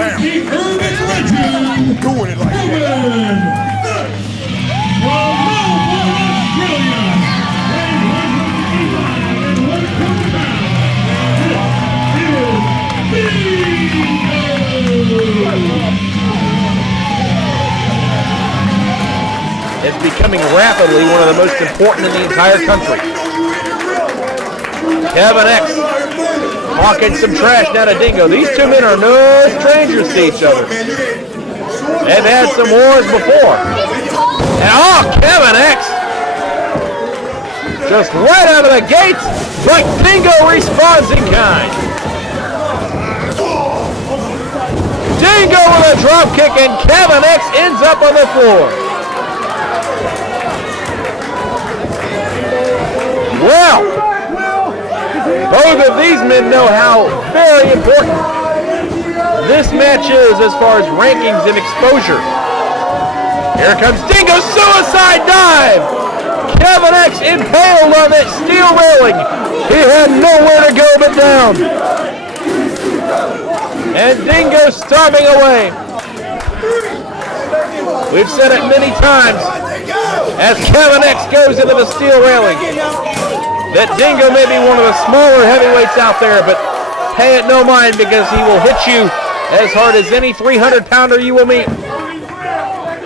down. Doing it like that. It's becoming rapidly one of the most important in the entire country. Kevin X talking some trash now to Dingo. These two men are no strangers to each other. They've had some wars before. And Kevin X just right out of the gates, like Dingo responds in kind. Dingo with a drop kick, and Kevin X ends up on the floor. Well, both of these men know how very important this match is as far as rankings and exposure. Here comes Dingo's suicide dive. Kevin X impaled on that steel railing. He had nowhere to go but down. And Dingo stomping away. We've said it many times as Kevin X goes into the steel railing that Dingo may be one of the smaller heavyweights out there, but pay it no mind because he will hit you as hard as any 300-pounder you will meet.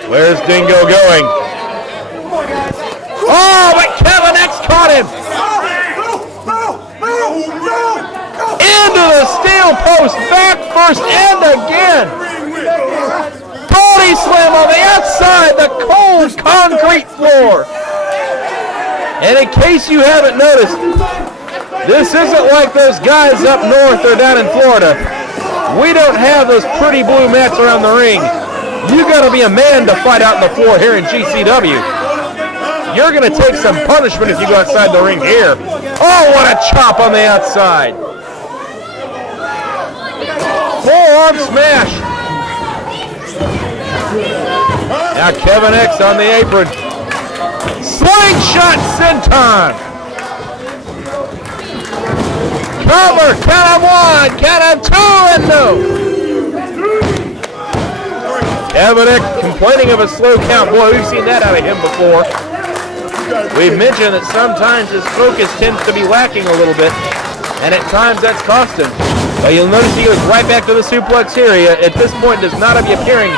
Where's Dingo going? Oh, but Kevin X caught him! Into the steel post, back first and again! Body slam on the outside, the cold concrete floor! And in case you haven't noticed, this isn't like those guys up north or down in Florida. We don't have those pretty blue mats around the ring. You gotta be a man to fight out on the floor here in GCW. You're gonna take some punishment if you go outside the ring here. Oh, what a chop on the outside. Forearm smash. Now Kevin X on the apron. Slingshot senton. Cover, count of one, count of two, and no. Kevin X complaining of a slow count. Boy, we've seen that out of him before. We've mentioned that sometimes his focus tends to be lacking a little bit, and at times that's cost him. But you'll notice he goes right back to the suplex here. He, at this point, does not be appearing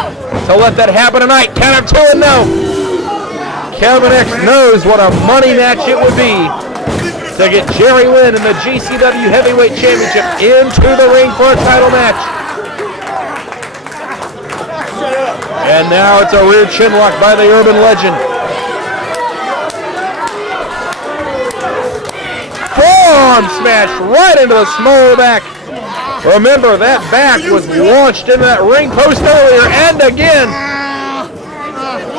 to let that happen tonight. Count of two, and no. Kevin X knows what a money match it would be to get Jerry Lynn in the GCW Heavyweight Championship into the ring for a title match. And now it's a rear chinlock by the urban legend. Forearm smash right into the small back. Remember, that back was launched into that ring post earlier and again.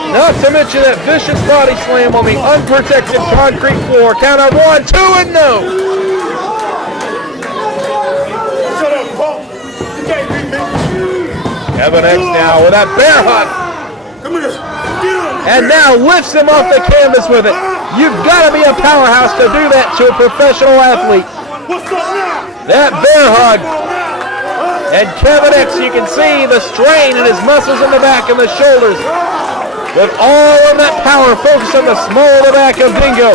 Not to mention that vicious body slam on the unprotected concrete floor. Count of 1, 2, and no. Kevin X now with that bear hug. And now lifts him off the canvas with it. You've got to be a powerhouse to do that to a professional athlete. That bear hug. And Kevin X, you can see the strain in his muscles in the back and the shoulders. With all of that power focused on the small of the back of Dingo.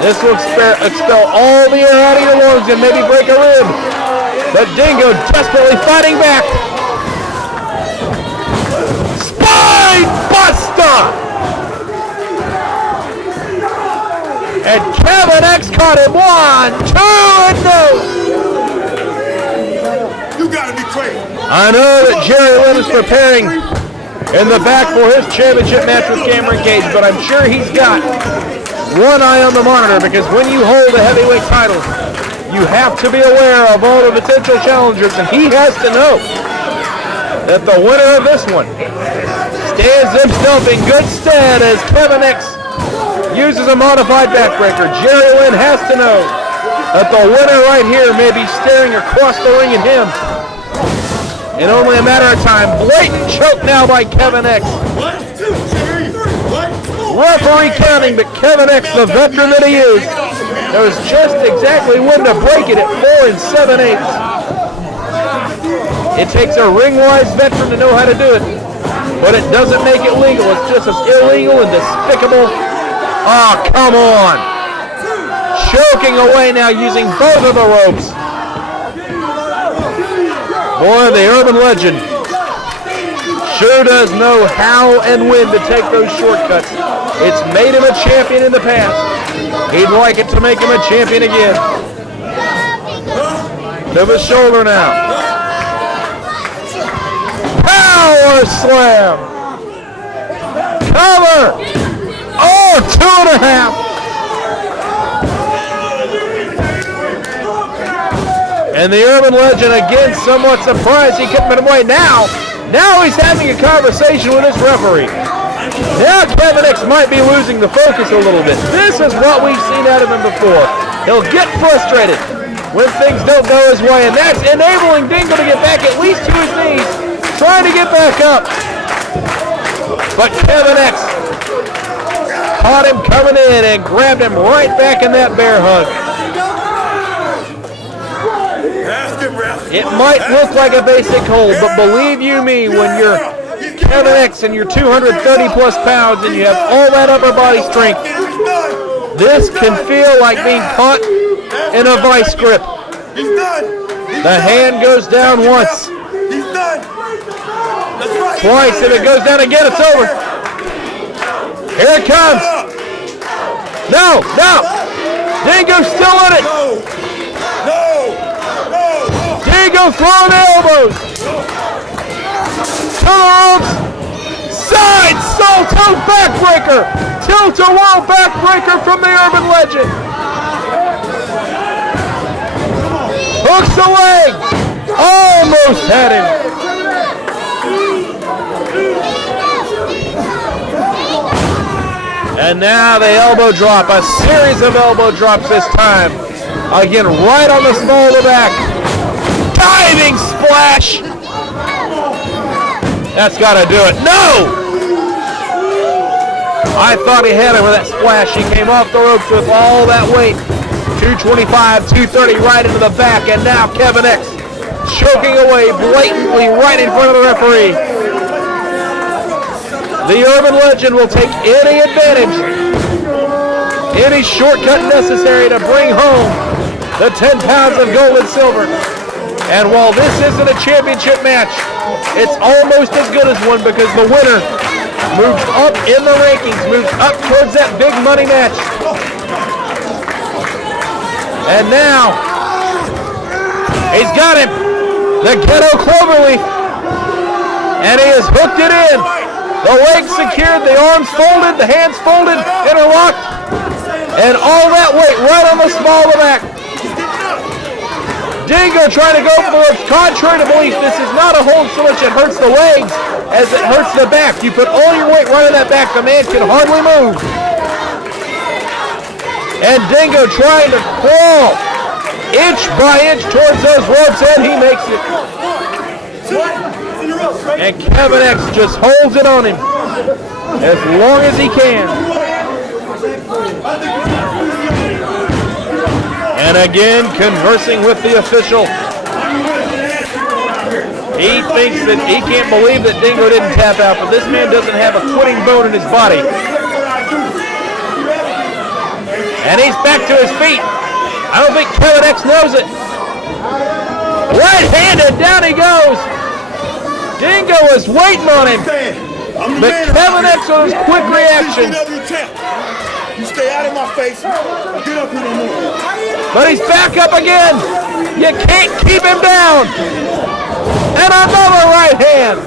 This will expel all the air out of your lungs and maybe break a rib. But Dingo desperately fighting back. Spine buster! And Kevin X caught him 1, 2, and no! You gotta be crazy. I know that Jerry Lynn is preparing in the back for his championship match with Cameron Cage, but I'm sure he's got one eye on the monitor because when you hold a heavyweight title, you have to be aware of all the potential challengers, and he has to know that the winner of this one stands himself in good stead as Kevin X uses a modified backbreaker. Jerry Lynn has to know that the winner right here may be staring across the ring at him. In only a matter of time. Blatant choke now by Kevin X. Referee counting, but Kevin X, the veteran that he is, knows just exactly when to break it at 4 7/8. It takes a ring-wise veteran to know how to do it, but it doesn't make it legal. It's just as illegal and despicable. Oh, come on. Choking away now using both of the ropes. Boy, the urban legend sure does know how and when to take those shortcuts. It's made him a champion in the past. He'd like it to make him a champion again. To the shoulder now. Power slam. Cover. Oh, 2.5. And the urban legend again somewhat surprised he couldn't put him away. Now he's having a conversation with his referee. Now Kevin X might be losing the focus a little bit. This is what we've seen out of him before. He'll get frustrated when things don't go his way, and that's enabling Dingo to get back at least to his knees, trying to get back up. But Kevin X caught him coming in and grabbed him right back in that bear hug. It might look like a basic hold, but believe you me, when you're Kevin X and you're 230 plus pounds and you have all that upper body strength, this can feel like being caught in a vice grip. The hand goes down once. Twice. If it goes down again, it's over. Here it comes. No. Dingo's still in it. Dingo throwing elbows. To the ropes. Side salto backbreaker. Tilt-a-whirl backbreaker from the urban legend. Hooks the leg. Almost had him. And now the elbow drop. A series of elbow drops this time. Again, right on the small of the back. Diving splash. That's got to do it. No! I thought he had him with that splash. He came off the ropes with all that weight. 225, 230 right into the back. And now Kevin X choking away blatantly right in front of the referee. The urban legend will take any advantage, any shortcut necessary to bring home the 10 pounds of gold and silver. And while this isn't a championship match, it's almost as good as one because the winner moves up in the rankings, moves up towards that big money match. And now, he's got him, the ghetto cloverleaf, and he has hooked it in. The legs secured, the arms folded, the hands folded, interlocked, and all that weight right on the small of the back. Dingo trying to go for the ropes. Contrary to belief, this is not a hold so much it hurts the legs as it hurts the back. You put all your weight right on that back, the man can hardly move. And Dingo trying to crawl inch by inch towards those ropes, and he makes it. And Kevin X just holds it on him as long as he can. And again, conversing with the official. He thinks that he can't believe that Dingo didn't tap out, but this man doesn't have a quitting bone in his body. And he's back to his feet. I don't think Kevin X knows it. Right-handed, down he goes. Dingo is waiting on him. But Kevin X on his quick reaction. You stay out of my face. Get up here no more. But he's back up again. You can't keep him down. And another right hand.